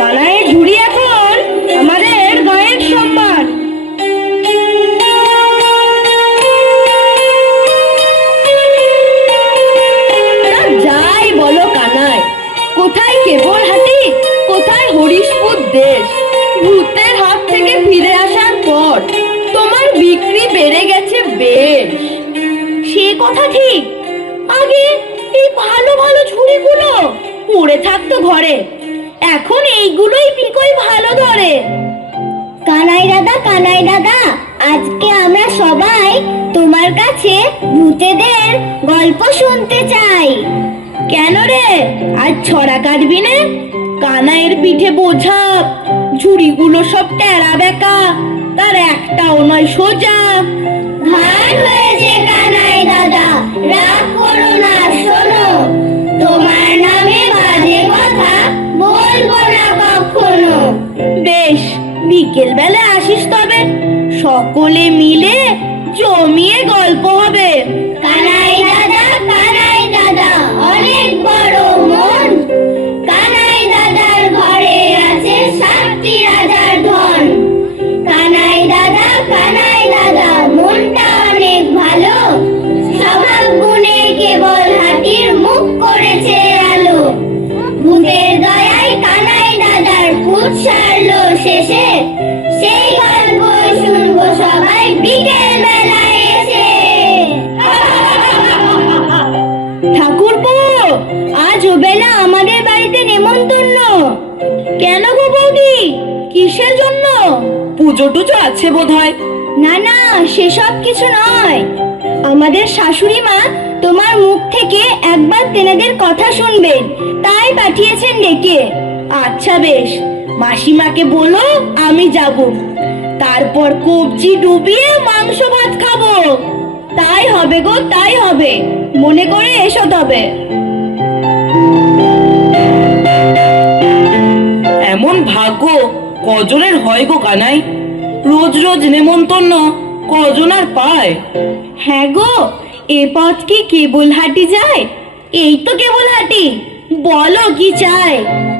কানাইয়ের ঝুড়ি এখন আমাদের গায়ের সম্মান। তা যাই বলো কানাই, কোথায় কেবল হাতি, কোথায় হরিশপুর দেশ। ভূতের হাত থেকে ফিরে আসার পর তোমার বিক্রি বেড়ে গেছে বেশ। সে কথা ঠিক, আগে এই ভালো ভালো ঝুড়িগুলো পড়ে থাকতো ঘরে, এখন এইগুলোই বিকোই ভালো ধরে। কানাই দাদা, কানাই দাদা, আজকে আমরা সবাই তোমার কাছে ভূতেদের গল্প শুনতে চাই। কেন রে, আজ ছড়া কাটবি না? কানাইয়ের পিঠে বোঝা, ঝুড়িগুলো সব টেরা বেকা, তার একটাও নয় সোজা। ভার হয়েছে কানাই দাদা, রাগ করো না, শোনো, তোমার নামে বাজে কথা বলবো না কখনো। বেশ, বিকেল বেলা আসিস তবে, সকলে মিলে জমিয়ে গল্প হবে। কানাই দাদা, অনেক বড় মন, কানাই দাদার ঘরে আছে 7টি রাজার ধন। কানাই দাদা, মনটা অনেক ভালো, স্বভাব গুণে কেবল হাতির মুখ করেছে আলো। ভূতের দয়ায় কানাই দাদার ভূত সারলো শেষে, সেই গল্প শুনবো সবাই বিকেল বেলায় এসে। ঠাকুরপো, আজ ওবেলা আমাদের বাড়িতে নেমন্তন্ন। কেন গো বৌদি, কিসের জন্য? পুজো টুজো আছে বোধহয়। না না, সেসব কিছু নয়। আমাদের শাশুড়ি মা তোমার মুখ থেকে একবার তেনাদের কথা শুনবেন, তাই পাঠিয়েছেন ডেকে। আচ্ছা বেশ, মাসিমাকে বলো আমি যাব, তারপর কবজি ডুবিয়ে মাংস ভাত খাবো। তাই হবে গো, তাই হবে, মনে করে এসো তবে। এমন ভাগ্য কজনের হয় গো কানাই? রোজ রোজ নেমন্তন্ন কজন আর পায়? হ্যাঁ গো, এ পথ কি কেবল হাঁটি যায়? এই তো কেবল হাঁটি। বলো কি চাই?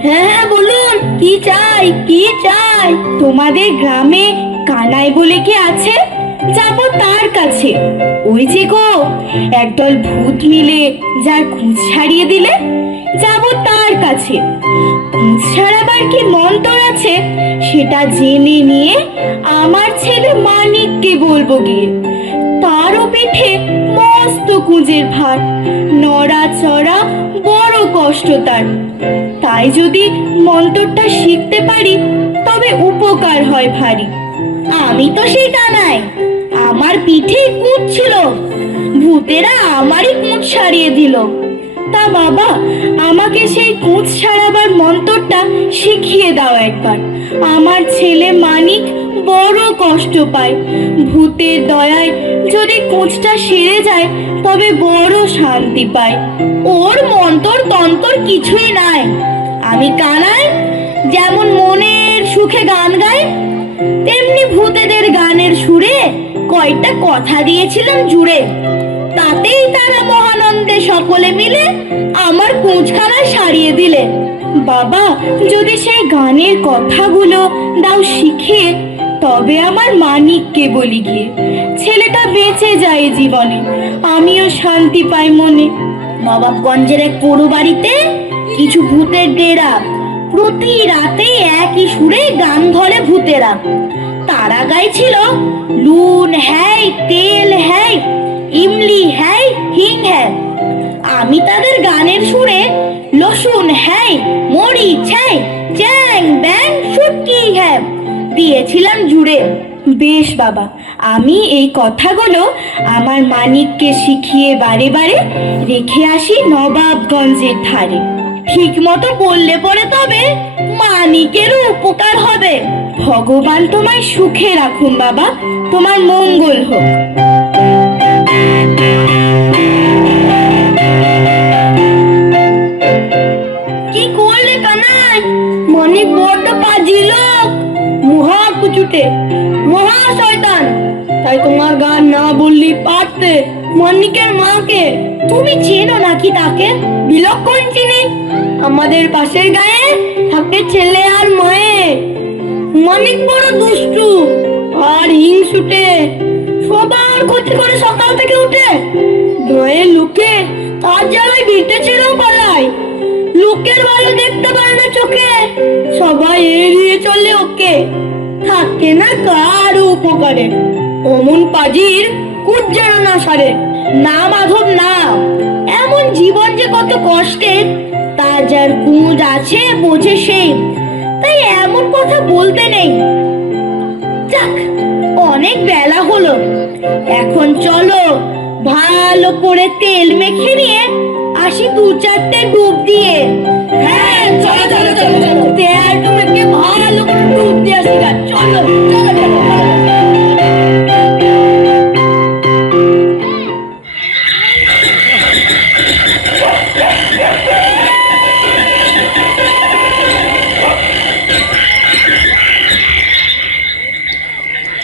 হ্যাঁ হ্যাঁ বলুন কি চাই, কি চাই? তোমাদের গ্রামে কানাই বলে কি আছে? যাবো তার কাছে। ওই যে গো, একদল ভূত মিলে যার খুঁজ ছাড়িয়ে দিলে, যাবো তার কাছে। খুঁজ ছাড়াবার কি মন্তর আছে সেটা জেনে নিয়ে আমার ছেলে মানিককে বলবো গিয়ে। তারও পিঠে মস্ত কুঁজের ভার, নড়াচড়া বড় কষ্ট তার। তাই যদি মন্ত্রটা শিখতে পারি তবে উপকার হয় ভারী। আমি তো সেই কানাই, আমার পিঠে কুঁজ ছিল, ভূতেরা আমারই কুঁজ ছাড়িয়ে দিল। তা বাবা, আমাকে সেই কুঁজ ছাড়াবার মন্ত্রটা শিখিয়ে দাও একবার। আমার ছেলে মানিক বড় কষ্ট পায়। ভূতের দয়ায় যদি কোঁচটা সেরে যায় তবে বড় শান্তি পায়। ওর মন্তর তন্তর কিছুই নাই। আমি কানাই যেমন মনের সুখে গান গাই, তেমনি ভূতেদের গানের সুরে কয়টা কথা দিয়েছিলাম জুড়ে। তাতেই তারা মহানন্দে সকলে মিলে আমার কোঁচখানা সারিয়ে দিলে। বাবা, যদি সেই গানের কথাগুলো দাও শিখে, তবে আমার মানিককে বলি গিয়ে, ছেলেটা বেঁচে যায় জীবনে, আমিও শান্তি পাই মনে। নবাবগঞ্জের এক পোড়ো বাড়িতে কিছু ভূতের ডেরা। প্রতি রাতে একই সুরে গান ধরে ভূতেরা। তারা গাইছিল লুন হ্যায়, তেল হ্যায়, ইমলি হ্যায়, হিং হ্যায়। আমি তাদের গানের সুরে লসুন হ্যায়, মরিচ হ্যায়, চ্যাং ব্যাং শুটকি হ্যায় দিয়েছিলাম জুড়ে। বেশ বাবা, আমি এই কথাগুলো আমার মানিককে শিখিয়ে বারে বারে রেখে আসি নবাবগঞ্জের ধারে। ঠিক মতো বললে পরে তবে মানিকেরও উপকার হবে। ভগবান তোমায় সুখে রাখুন বাবা, তোমার মঙ্গল হোক। কি করলে কানাই? মানিক বড্ড পাজি লোক, মহা কুচুটে, মহা শয়তান। তাই তোমার গান না বললি পারতে। মানিকের মাকে তুমি চেনো নাকি তাকে? বিলক্ষণ চিনি, আমাদের পাশের গায়ে থাকে ছেলে আর মেয়ে। মানিক বড় দুষ্টু আর হিংসুটে, সবার ক্ষতি করে সকাল থেকে উঠে। গায়ে লোকে তার জ্বালায় ভিটে ছেড়েও পালায়। লোকের ভালো দেখতে পারে না চোখে, সবাই এড়িয়ে চলে ওকে, থাকে না কারো উপকারে। অমন পাজির কুট যেন না সারে, না মাধব না। এমন জীবন যে কত কষ্টের, তা যার কুঁজ আছে বোঝে সেই। তাই এমন কথা বলতে নেই। যাক, অনেক বেলা হলো, এখন চলো ভালো করে তেল মেখে নিয়ে আসি 2-4টে ডুব দিয়ে। হ্যাঁ চলো চলো চলো চলো, তেল মেখে ভালো করে ডুব দিয়ে আসি। চলো চলো চলো চলো।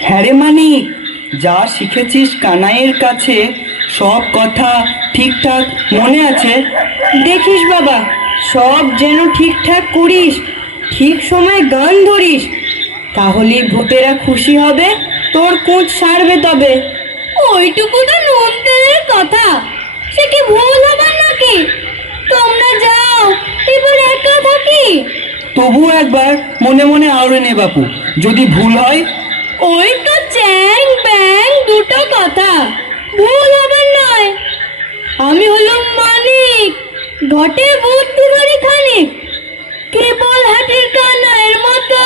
হ্যাঁ রে মানিক, যা শিখেছিস কানাইয়ের কাছে সব কথা ঠিকঠাক মনে আছে? দেখিস বাবা, সব যেন ঠিকঠাক করিস, ঠিক সময় গান ধরিস, তাহলেই ভূতেরা খুশি হবে, তোর কোঁচ সারবে তবে। ওইটুকু তো নুন তেলের কথা, সে কি ভুল হবে নাকি? তোমরা যাও, এবার একা থাকি। তবু একবার মনে মনে আওড়ে নে বাপু, যদি ভুল হয়। ওই তো চ্যাং ব্যাং দুটো কথা, ভুল হবার নয়। আমি হলাম মানিক, ঘটে বুদ্ধি ধরে খানিক। কেবল হাটের কানাইয়ের মতো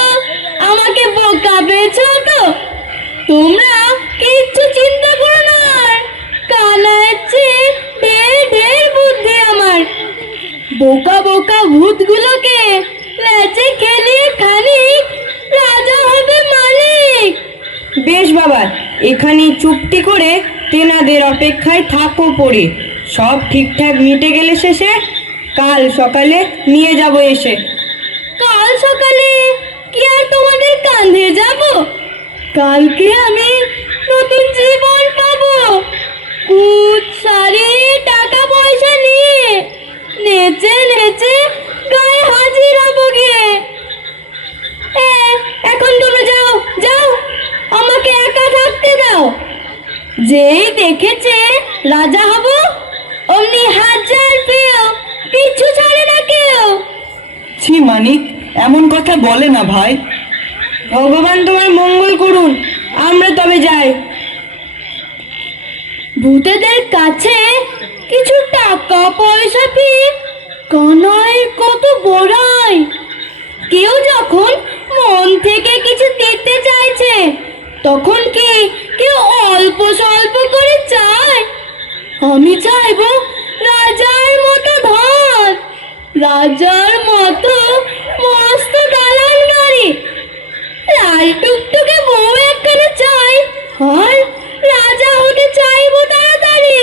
আমাকে বোকা পেয়েছ তো? তোমরা কিচ্ছু চিন্তা করো না, কানাইয়ের চেয়ে ঢের ঢের বুদ্ধি আমার। বোকা বোকা ভূতগুলোকে লেজে খেলিয়ে খানিক রাজা হবে মালিক। বেশ বাবা, এখানে চুপটি করে তেনাদের অপেক্ষায় থাকো পড়ে। সব ঠিকঠাক মিটে গেলে শেষে কাল সকালে নিয়ে যাব এসে। কাল সকালে কি আর তোমাদের কাঁধে যাব? কালকে আমি নতুন জীবন পাবো, কুচ শাড়ি টাকা পয়সা নিয়ে নেচে নেচে গায়ে হাজির হবো গিয়ে। এখন তোমরা যাও যাও, আমাকে একা থাকতে দাও। যেই দেখেছে রাজা হব, অমনি হাজার পেও, পিছু ছাড়ে না কেউ। ছি মানিক, এমন কথা বলে না ভাই। ভগবান তোমার মঙ্গল করুন, আমরা তবে যাই। ভূতেদের কাছে কিছু টাকা পয়সা পেয়ে কানাইয়ের কত বড়াই। কেউ যখন মন থেকে কিছু দিতে চাইছে, তখন কি কেউ অল্প স্বল্প করে চায়? আমি চাইবো রাজার মতো ধন, রাজার মতো মস্ত দালান বাড়ি, লাল টুক টুকটুকে বউ একখানা চাই, আর রাজা হতে চাইবো তাড়াতাড়ি।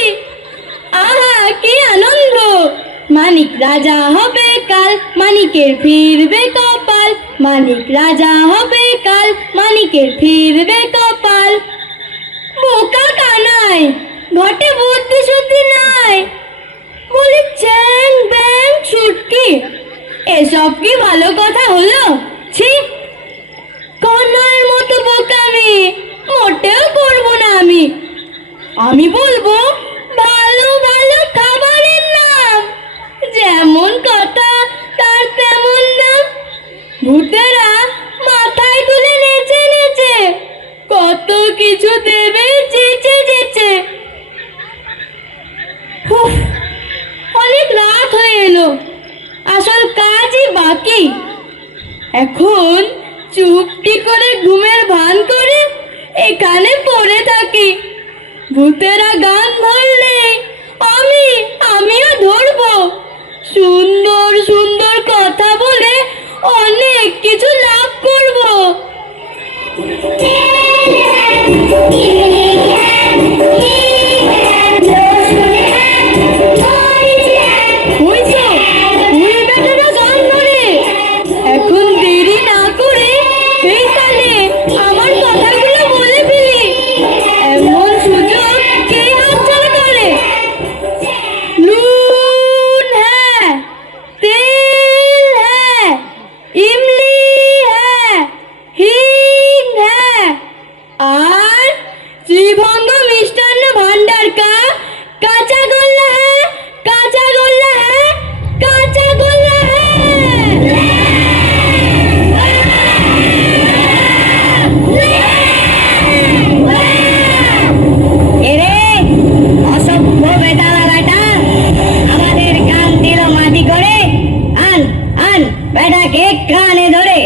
আহা কি আনন্দ! মানিক রাজা হবে কাল, মানিকের ফিরবে কপাল। মানিক রাজা হবে কাল, মানিকের ফিরবে কপাল। বোকা কানাই, ঘটে বুদ্ধি শুদ্ধি নাই। বলি চ্যাং ব্যাং ছুটকি, এসব কি ভালো কথা হলো? ছি, কানার মতো বোকামি মোটেও করবো না আমি। আমি বলবো ভালো ভালো খাবারের নাম, যেমন কথা তার তেমন নাম। ভূতেরা মাথায় তুলে নেচে নেচে কত কিছু দেবে চেচে চেচে। উফ, অনেক রাত হয়ে এলো, আসল কাজই বাকি। এখন চুপটি করে ঘুমের ভান করে এখানে পড়ে থাকি। ভূতেরা গান ধরলে আমিও ধরবো। সুন্দর সুন্দর কথা বলে অনেক কিছু লাভ করবো। ওই তো, ওই বেটারা গান ধরে। এখন দেরি না করে এই কালে আমার কথাগুলো বলে ফেলি। এমন সুযোগ কে হাতছাড়া করে? নুন হ্যাঁ, তেল হ্যাঁ, ইমলি হ্যাঁ, হিং হ্যাঁ, আর শ্রীভঙ্গ মিষ্টান্ন ভান্ডার का কাঁচা গোল্লা হ্যাঁ, কাঁচা গোল্লা হ্যাঁ, কাঁচা গোল্লা এরে অসভ্য বেটালা বেটা, আমাদের কান দিল মাটি করে। আন আন বেটাকে কানে ধরে।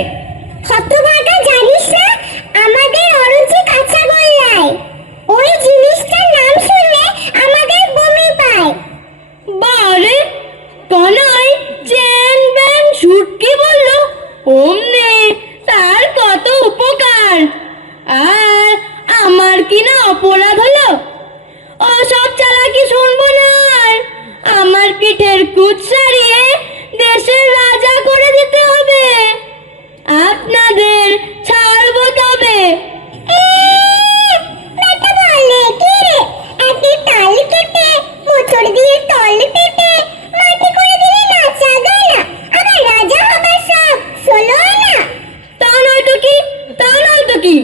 হতভাগা জানিস না আমাদের অরুচি কাঁচা গোল্লায় ওই জিনিসটার নাম শুনলে আমাদের বমি পায়। বারে কানাই চ্যাং ব্যাং ছুটকি বললো, অমনে তার কত উপকার, আর আমার কি না অপরাধ হলো? ও সব চালাকি শুনবো না আর। আমার পিঠের কুচ সারিয়ে দেশের রাজা করে দিতে হবে। আপনাদের ছাড়বো তবে। বেটা বলে কি রে, একটি তাল কেটে মোচড় দিয়ে তল পেটে মাটি করে দিলে নাচা গানা, আবার রাজা হবার সব শোনো না। তা নয় তো কি, তা নয় তো কি,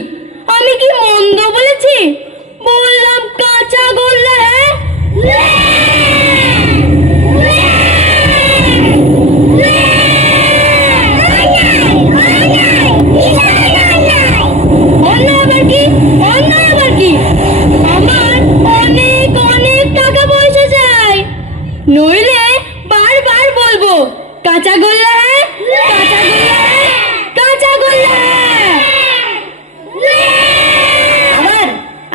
আমি কি মন্দ বলেছি? বললাম কাঁচা গোল্লা হ্যাঁ। অন্যায় আবার কি, অন্যায় আবার কি? আমার অনেক অনেক টাকা পয়সা চাই, নইলে বারবার বলবো কাঁচা গোল্লা হ্যাঁ, কাঁচা গোল্লা হ্যাঁ, কাঁচা গোল্লা হ্যাঁ। আবার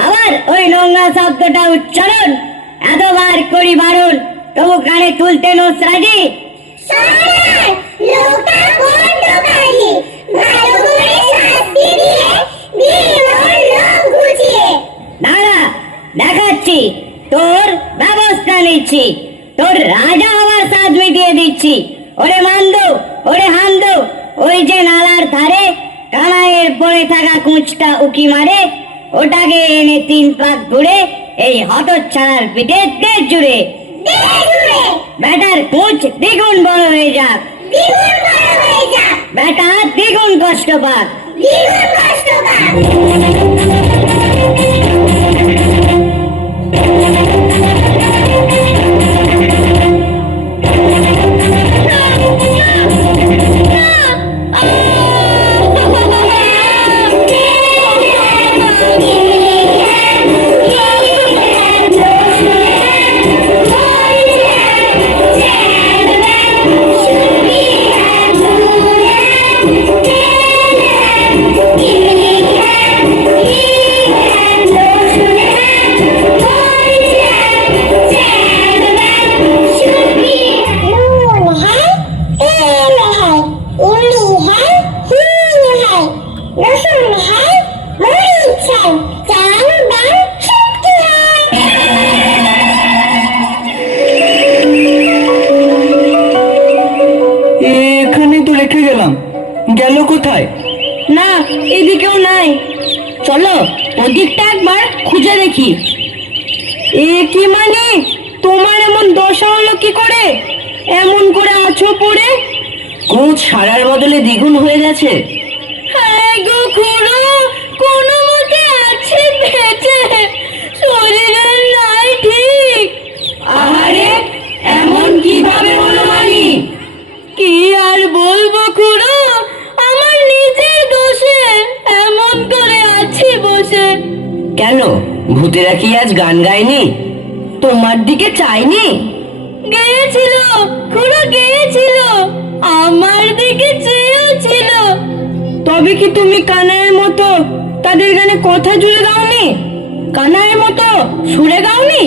আবার ওই নোংরা শব্দটা উচ্চারণ এতবার করি বারণ, তবু কানে তুলতে নোস রাজি। সরার লোকা বন্ধ বাড়ি ভালো করে শাস্তি দিয়ে দিন ওর লোক ঘুচিয়ে। দাঁড়া দেখাচ্ছি, তোর ব্যবস্থা নিচ্ছি, তোর রাজা হওয়ার সাজ মিটিয়ে দিচ্ছি। ওরে মান্দু, ওরে হান্দু, ওই যে নালার ধারে কানাইয়ের পড়ে থাকা কুঁচটা উকি মারে, ওটাকে এনে 3 পাক ঘুরে এই হতচ্ছাড়ার পিঠে দে জুড়ে। বেটার কুঁচ দ্বিগুণ বড় হয়ে যাক, দ্বিগুণ বড় হয়ে যাক, বেটা দ্বিগুণ কষ্ট পাক। দ্বিগুণ কষ্ট পাক। চাই, চাল ডাল শক্তি হয়। এখানে তো রেখে গেলাম, গেল কোথায়? না, এদিকেও নাই। চলো ওদিকটা একবার খুঁজে দেখি। এ কি মানে, তোমার এমন দশা হলো কি করে? এমন করে আছো পড়ে? কোচ সারার বদলে দ্বিগুণ হয়ে গেছে। হ্যাঁ গো খুড়ো, কোনো মতে আছে বেঁচে, শরীরের নাই ঠিক। আরে এমন কিভাবে হলো মানি? কি আর বলবো খুড়ো, আমার নিজের দোষে এমন করে আছি বসে। কেন, ভূতেরা কি আজ গান গায়নি? তোমার দিকে চাইনি? গেয়েছিল খুড়ো, গেয়েছিল, আমার দিকে চেয়েও ছিল। তবে কি তুমি কানাইয়ের মতো তাদের গানে কথা জুড়ে গাওনি? কানাইয়ের মতো সুরে গাওনি?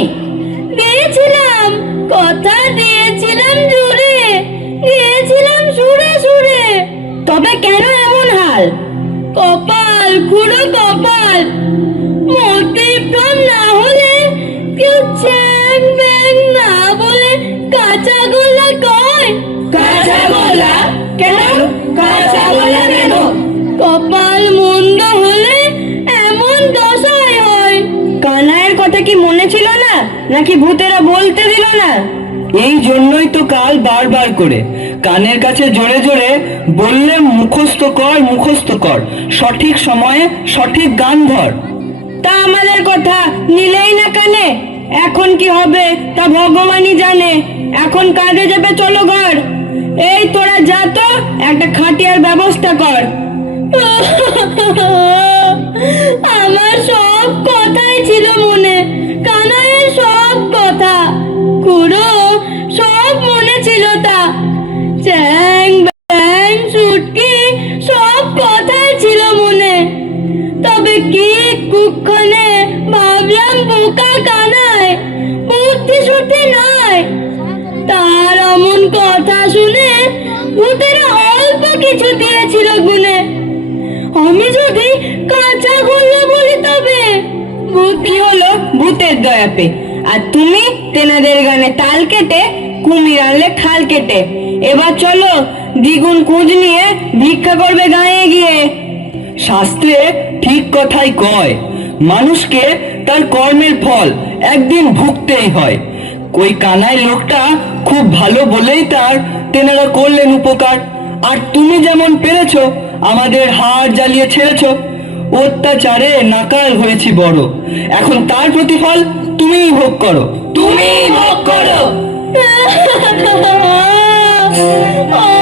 গেয়েছিলাম, কথা দিয়েছিলাম জুড়ে, গেয়েছিলাম সুরে সুরে। তবে কেন এমন হাল? কপাল খুড়ো, কপাল। মতিভ্রম না হলে কেউ চ্যাং ব্যাং না বলে কাঁচা গোলা কয়। কাঁচা গোলা কেন? কাঁচা গোলা কেন? কপাল মন্দ হলে এমন দশাই হয়। কানাইয়ের কথা কি মনে ছিল না, নাকি ভূতেরা বলতে দিল না? এই জন্যই তো কাল বারবার করে কানের কাছে জোরে জোরে বললে মুখস্থ কর, মুখস্থ কর, সঠিক সময়ে সঠিক গান ধর। তা আমাদের কথা নিলেই না কানে। এখন কি হবে তা ভগবানই জানে। এখন কাজে যাবে, চলো ঘর। এই তোরা যা তো, একটা খাটিয়ার ব্যবস্থা কর। আমার সব কথাই ছিল মনে, কানাইয়ের সব কথা। খুড়ো, সব মনে ছিল তা। চ্যাং ব্যাং সুটকি সব কথাই ছিল মনে। তবে কি কুক্ষণে ভাবলাম বোকা কানাই, বুদ্ধি শুদ্ধি নয়। তার অমন কথা শুনে ভূতেরা অল্প কিছু দিয়েছিল গুনে। আমি যদি কাঁচা গোল্লা বলি তবে বুদ্ধি হলো ভূতের দয়াপে, আর তুমি তেনাদের গানে তাল কেটে কুমির আনলে খাল কেটে। এবার চলো দ্বিগুণ খোঁজ নিয়ে ভিক্ষা করবে গায়ে গিয়ে। শাস্ত্রে ঠিক কথাই কয়, মানুষকে তার কর্মের ফল একদিন ভুগতেই হয়। ওই কানাই লোকটা খুব ভালো বলেই তার তেনারা করলেন উপকার। আর তুমি যেমন পেরেছো, আমাদের হাড় জ্বালিয়ে ছেড়েছো। অত্যাচারে নাকাল হয়েছি বড়, এখন তার প্রতিফল তুমিই ভোগ করো, তুমিই ভোগ করো। ও